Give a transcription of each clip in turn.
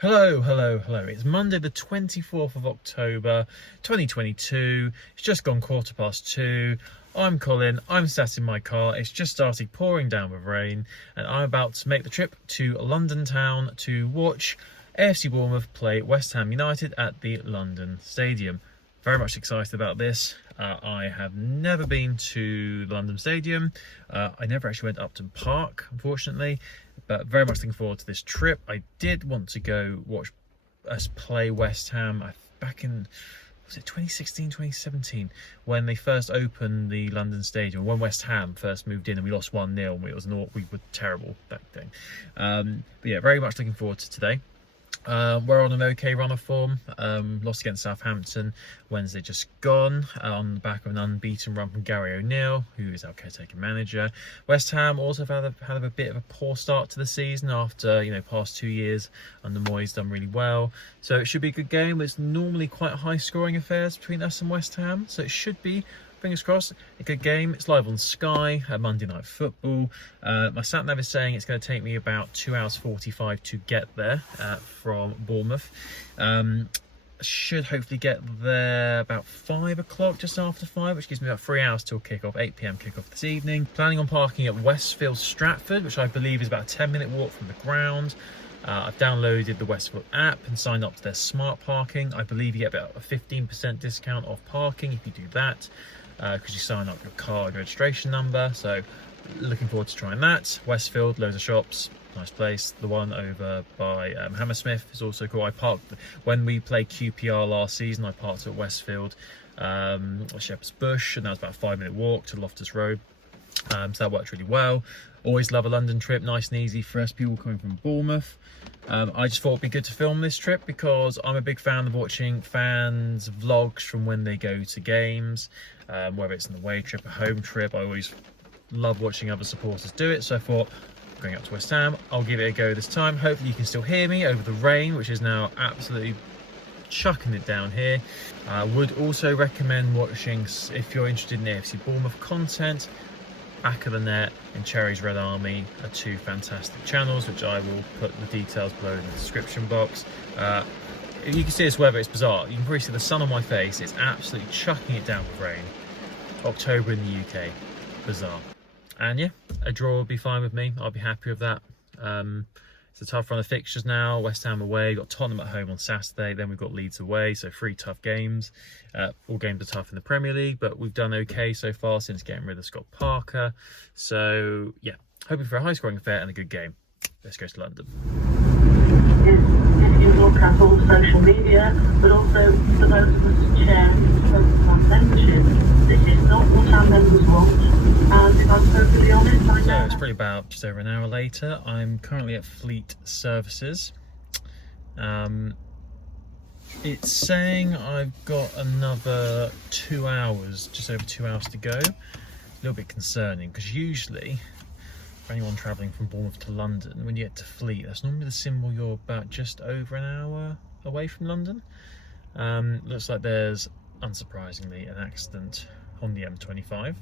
Hello, hello, hello. It's Monday the 24th of October 2022. It's just gone 2:15. I'm Colin, I'm sat in my car. It's just started pouring down with rain and I'm about to make the trip to London town to watch AFC Bournemouth play West Ham United at the London Stadium. Very much excited about this. I have never been to the London Stadium. I never actually went up to the park, unfortunately, but very much looking forward to this trip. I did want to go watch us play West Ham back in, was it 2016, 2017, when they first opened the London Stadium, when West Ham first moved in and we lost 1-0. We were terrible back then. But yeah, very much looking forward to today. We're on an okay run of form. Lost against Southampton Wednesday just gone, on the back of an unbeaten run from Gary O'Neill, who is our caretaker manager. West Ham also have had a bit of a poor start to the season after, past 2 years under Moyes done really well. So it should be a good game. It's normally quite high scoring affairs between us and West Ham, so it should be, fingers crossed, a good game. It's live on Sky, Monday Night Football. My sat nav is saying it's going to take me about 2 hours 45 to get there from Bournemouth. Should hopefully get there about 5 o'clock, just after 5, which gives me about 3 hours till kick-off, 8 PM kick-off this evening. Planning on parking at Westfield Stratford, which I believe is about a 10-minute walk from the ground. I've downloaded the Westfield app and signed up to their smart parking. I believe you get about a 15% discount off parking if you do that, because you sign up your car and registration number. So looking forward to trying that. Westfield, loads of shops, nice place. The one over by Hammersmith is also cool. I parked when we played QPR last season. I parked at Westfield, Shepherd's Bush, and that was about a 5-minute walk to Loftus Road. So that worked really well. Always love a London trip, nice and easy for us people coming from Bournemouth. I just thought it'd be good to film this trip because I'm a big fan of watching fans' vlogs from when they go to games, whether it's an away trip, a home trip. I always love watching other supporters do it, so I thought, going up to West Ham, I'll give it a go this time. Hopefully you can still hear me over the rain, which is now absolutely chucking it down here. I would also recommend watching, if you're interested in AFC Bournemouth content, Back of the Net and Cherry's Red Army are two fantastic channels, which I will put the details below in the description box. You can see this weather, it's bizarre. You can probably see the sun on my face. It's absolutely chucking it down with rain. October in the UK, bizarre. And yeah, a draw will be fine with me. I'll be happy with that. It's a tough run of fixtures now. West Ham away, got Tottenham at home on Saturday, then we've got Leeds away, so 3 tough games. All games are tough in the Premier League, but we've done okay so far since getting rid of Scott Parker. So yeah, hoping for a high scoring affair and a good game. Let's go to London. If you look at all social media, but also for those of us who share our membership, this is not what our members want. And if I'm perfectly honest, I know. So it's probably about just over an hour later. I'm currently at Fleet Services. It's saying I've got another 2 hours, just over 2 hours to go. A little bit concerning because usually, for anyone travelling from Bournemouth to London, when you get to Fleet, that's normally the symbol you're about just over an hour away from London. Looks like there's, unsurprisingly, an accident on the M25,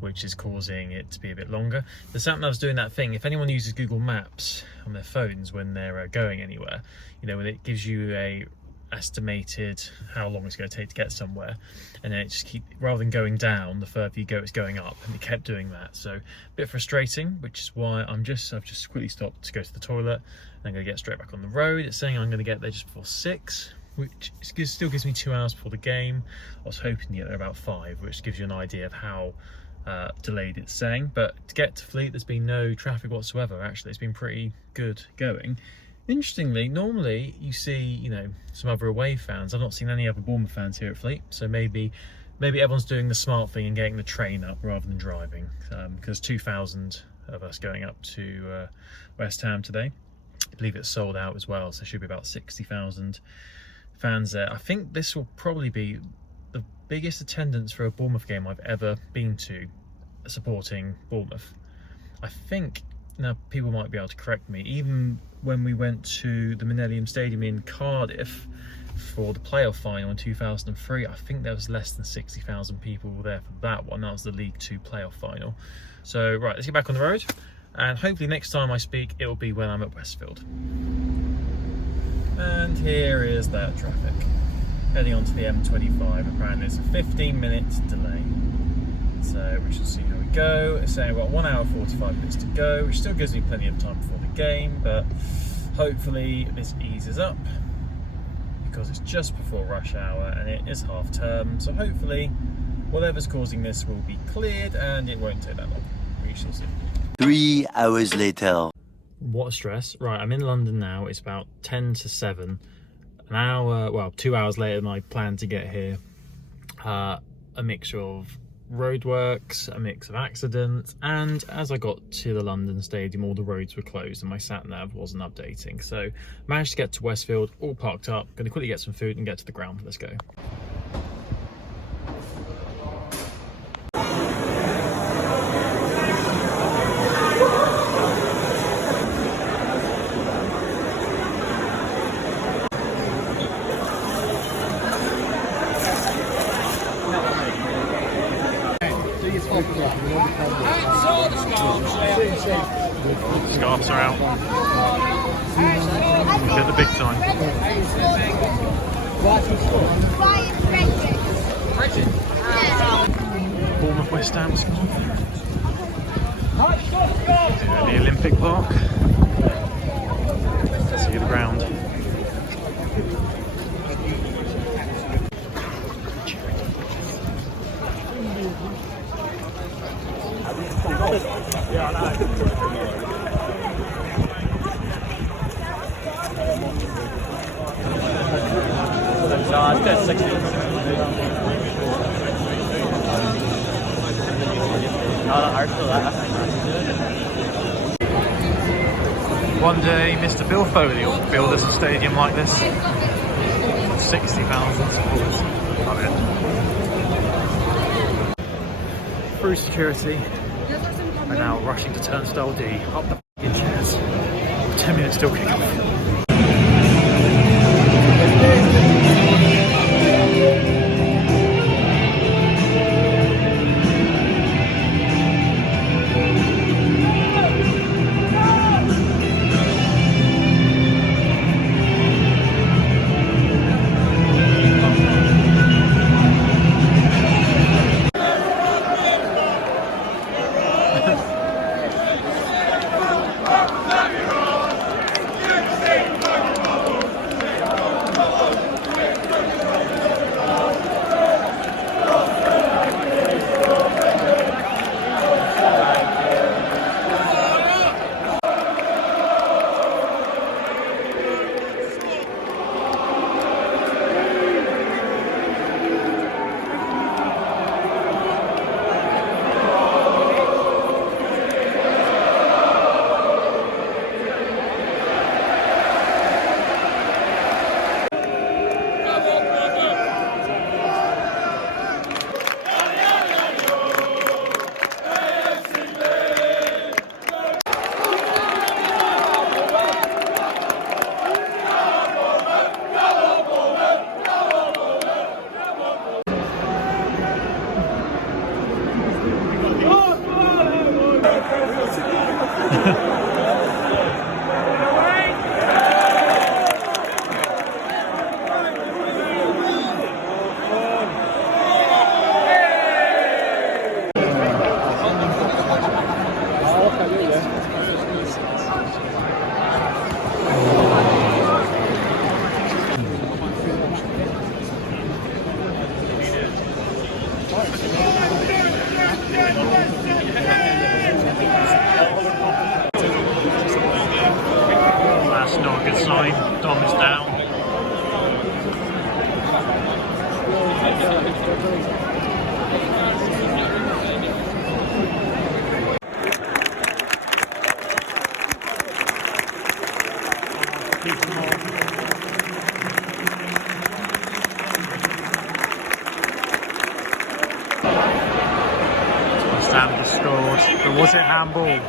which is causing it to be a bit longer. The sat nav's doing that thing. If anyone uses Google Maps on their phones when they're going anywhere, when it gives you a estimated how long it's going to take to get somewhere, and then it just rather than going down, the further you go, it's going up, and it kept doing that. So a bit frustrating, which is why I've just quickly stopped to go to the toilet, and I'm going to get straight back on the road. It's saying I'm going to get there just before 6, which still gives me 2 hours before the game. I was hoping to get there about 5, which gives you an idea of how delayed it's saying. But to get to Fleet, there's been no traffic whatsoever. Actually, it's been pretty good going. Interestingly, normally you see, some other away fans. I've not seen any other Bournemouth fans here at Fleet, so maybe everyone's doing the smart thing and getting the train up rather than driving, because 2,000 of us going up to West Ham today. I believe it's sold out as well, so there should be about 60,000 fans there. I think this will probably be the biggest attendance for a Bournemouth game I've ever been to supporting Bournemouth. I think, now people might be able to correct me, even when we went to the Millennium Stadium in Cardiff for the playoff final in 2003, I think there was less than 60,000 people there for that one. That was the League Two playoff final. So right, let's get back on the road. and hopefully next time I speak it will be when I'm at Westfield. And here is that traffic heading onto the M25. Apparently it's a 15-minute delay, so we shall see how we go. It's saying about 1 hour 45 minutes to go, which still gives me plenty of time before the game, but hopefully this eases up because it's just before rush hour and it is half term, so hopefully whatever's causing this will be cleared and it won't take that long. We shall see. 3 hours later. What a stress. Right, I'm in London now. It's about 10 to 7. An hour, well, 2 hours later than I planned to get here. A mixture of roadworks, a mix of accidents, and as I got to the London Stadium, all the roads were closed and my sat-nav wasn't updating. So managed to get to Westfield, all parked up. Going to quickly get some food and get to the ground. Let's go. Scarves are out. Get the big time. Bournemouth West Ham scarf. The Olympic Park. See the ground. One day Mr. Bill Foley will build us a stadium like this. 60,000 supporters. Love it. Through security. We're now rushing to Turnstile D. Up the f***ing chairs. 10 minutes till kick-off. That's not a good sign. Dom is down. Sam scored, but was it handball?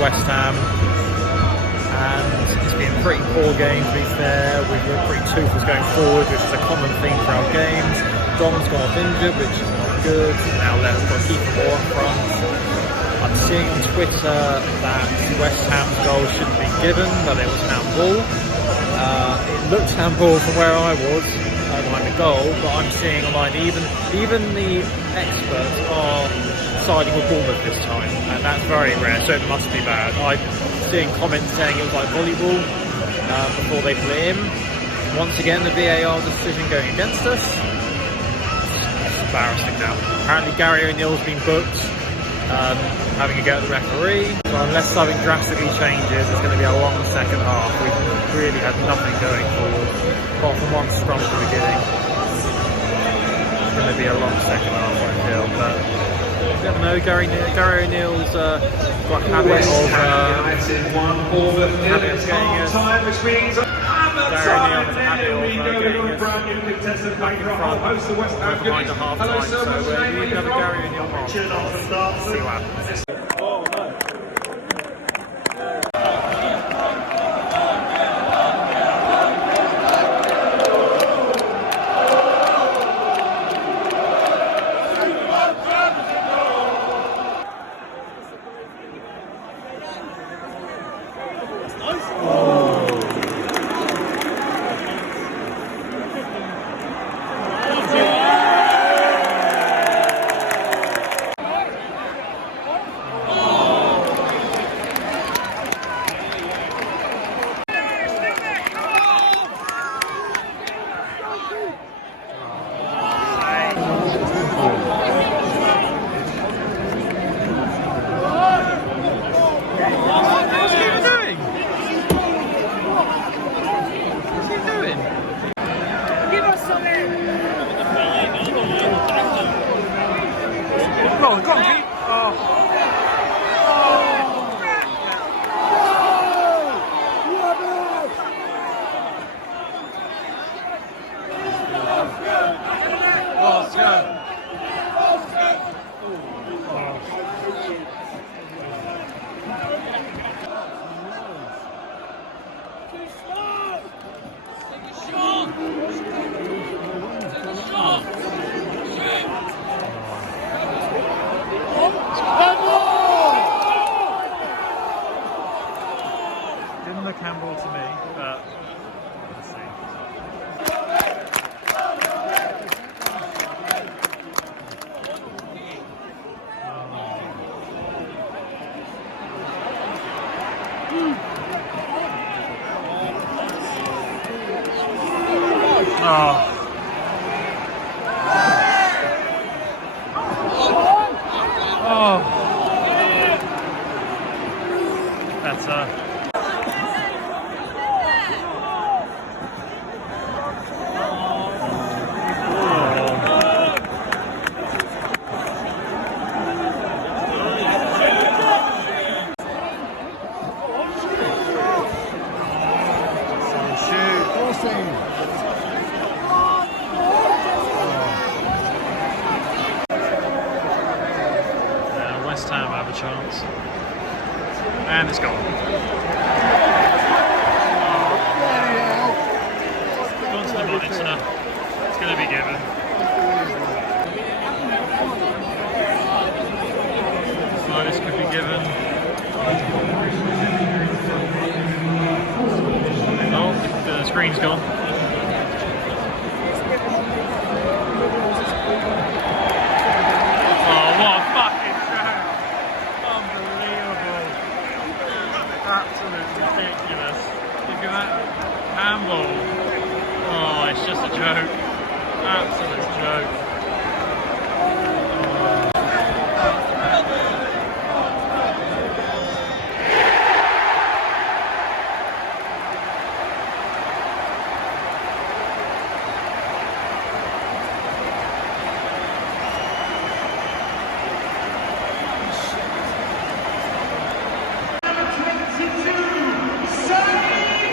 for West Ham, and it's been a pretty poor game to be fair. We've been pretty toothless going forward, which is a common theme for our games. Dom's gone off injured, which is not good. Now Leonard's got to keep him more up front. I'm seeing on Twitter that West Ham's goal shouldn't be given, but it was handball. It looked handball from where I was behind the goal, but I'm seeing online even the experts are siding with Bournemouth this time, and that's very rare, so it must be bad. I'm seeing comments saying it was like volleyball before they put it in. Once again, the VAR decision going against us. It's embarrassing now. Apparently Gary O'Neill's been booked, having a go at the referee. So unless something drastically changes, it's going to be a long second half. We've really had nothing going forward, apart from one scrum at the beginning. It's going to be a long second half, I feel, but you never know. Gary O'Neill's got a habit of getting us. Gary O'Neill has a habit of getting us back in front behind the half time, so we need another Gary O'Neill half. Let's see what happens. Oh no. Didn't look handball to me, but let's see. Oh. Better. West Ham have a chance, and it's gone. Gone to the monitor. It's going to be given. So this could be given. Oh, the screen's gone. Oh, what a fucking joke! Unbelievable. Absolutely ridiculous. Look at that handball. Oh, it's just a joke. Absolute joke.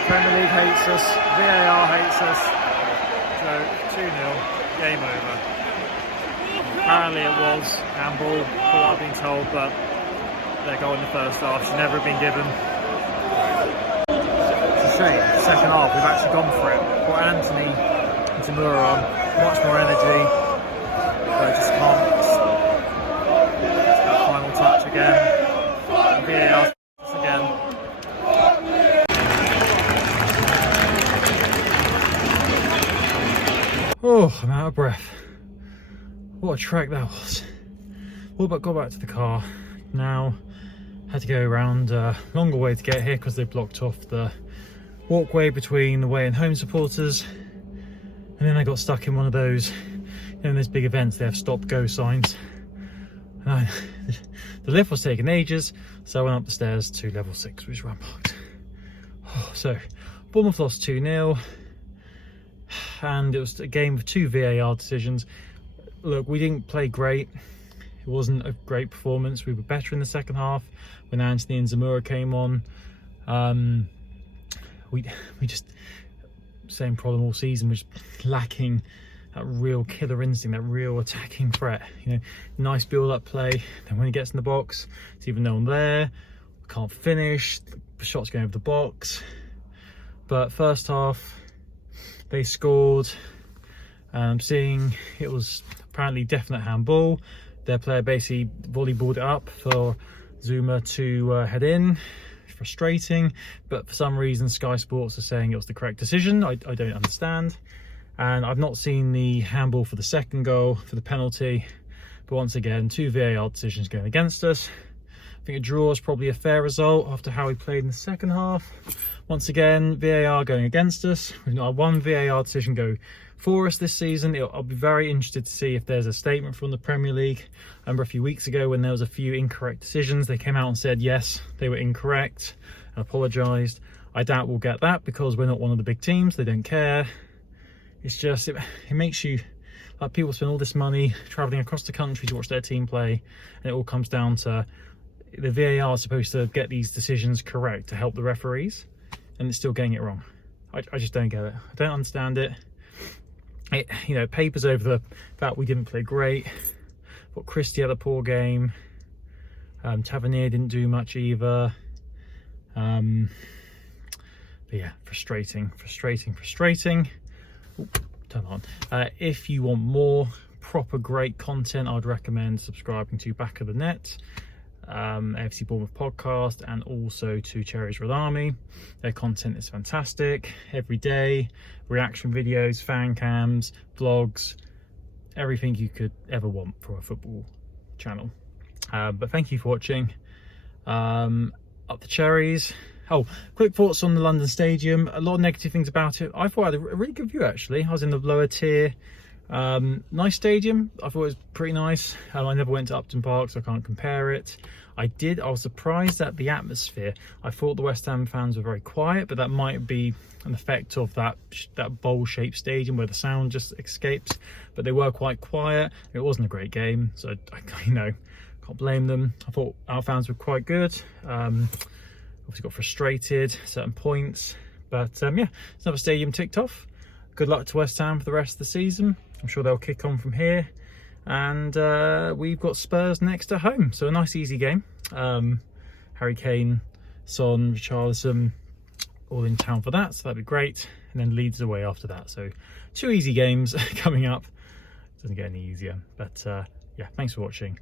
Premier League hates us, VAR hates us, so 2-0, game over. Apparently it was handball, from what I've been told, but their goal in the first half should never have been given. It's a shame. The second half, we've actually gone for it. Put Anthony and Tamura on, much more energy, but just can't. That final touch again. VAR again. Oh, I'm out of breath. What a trek that was. Well, but got back to the car. Now had to go around a longer way to get here because they blocked off the walkway between the away and home supporters. And then I got stuck in one of those, you know, in those big events they have stop go signs. And the lift was taking ages, so I went up the stairs to level 6, which is where I'm parked. Oh, so Bournemouth lost 2-0, and it was a game of 2 VAR decisions. Look, we didn't play great. It wasn't a great performance. We were better in the second half when Anthony and Zamora came on. We just, same problem all season, was lacking that real killer instinct, that real attacking threat. You know, nice build-up play. Then when he gets in the box, there's even no one there. Can't finish. The shots going over the box. But first half, they scored. Seeing it was apparently definite handball. Their player basically volleyballed it up for Zuma to head in. Frustrating, but for some reason Sky Sports are saying it was the correct decision. I don't understand. And I've not seen the handball for the second goal, for the penalty. But once again, 2 VAR decisions going against us. I think a draw is probably a fair result after how we played in the second half. Once again, VAR going against us. We've not had 1 VAR decision go for us this season. I'll be very interested to see if there's a statement from the Premier League. I remember a few weeks ago when there was a few incorrect decisions, they came out and said yes, they were incorrect and apologised. I doubt we'll get that because we're not one of the big teams. They don't care. It's just, it makes you, like, people spend all this money travelling across the country to watch their team play, and it all comes down to the VAR is supposed to get these decisions correct to help the referees, and it's still getting it wrong. I just don't get it. I don't understand it. It, you know, papers over the fact we didn't play great. But Christie had a poor game. Tavernier didn't do much either. But yeah, frustrating. Oop, turn on. If you want more proper great content, I'd recommend subscribing to Back of the Net, AFC Bournemouth podcast, and also to Cherry's Red Army. Their content is fantastic. Every day, reaction videos, fan cams, vlogs, everything you could ever want from a football channel. But thank you for watching. Up the cherries. Oh, quick thoughts on the London Stadium. A lot of negative things about it. I thought I had a really good view, actually. I was in the lower tier. Nice stadium. I thought it was pretty nice. I never went to Upton Park, so I can't compare it. I was surprised at the atmosphere. I thought the West Ham fans were very quiet, but that might be an effect of that bowl-shaped stadium where the sound just escapes. But they were quite quiet. It wasn't a great game, so you know, can't blame them. I thought our fans were quite good. Obviously got frustrated at certain points, but yeah, it's another stadium ticked off. Good luck to West Ham for the rest of the season. I'm sure they'll kick on from here. And we've got Spurs next at home, so a nice easy game. Harry Kane, Son, Richarlison, all in town for that, so that'd be great. And then Leeds away after that, so 2 easy games coming up. Doesn't get any easier, but yeah, thanks for watching.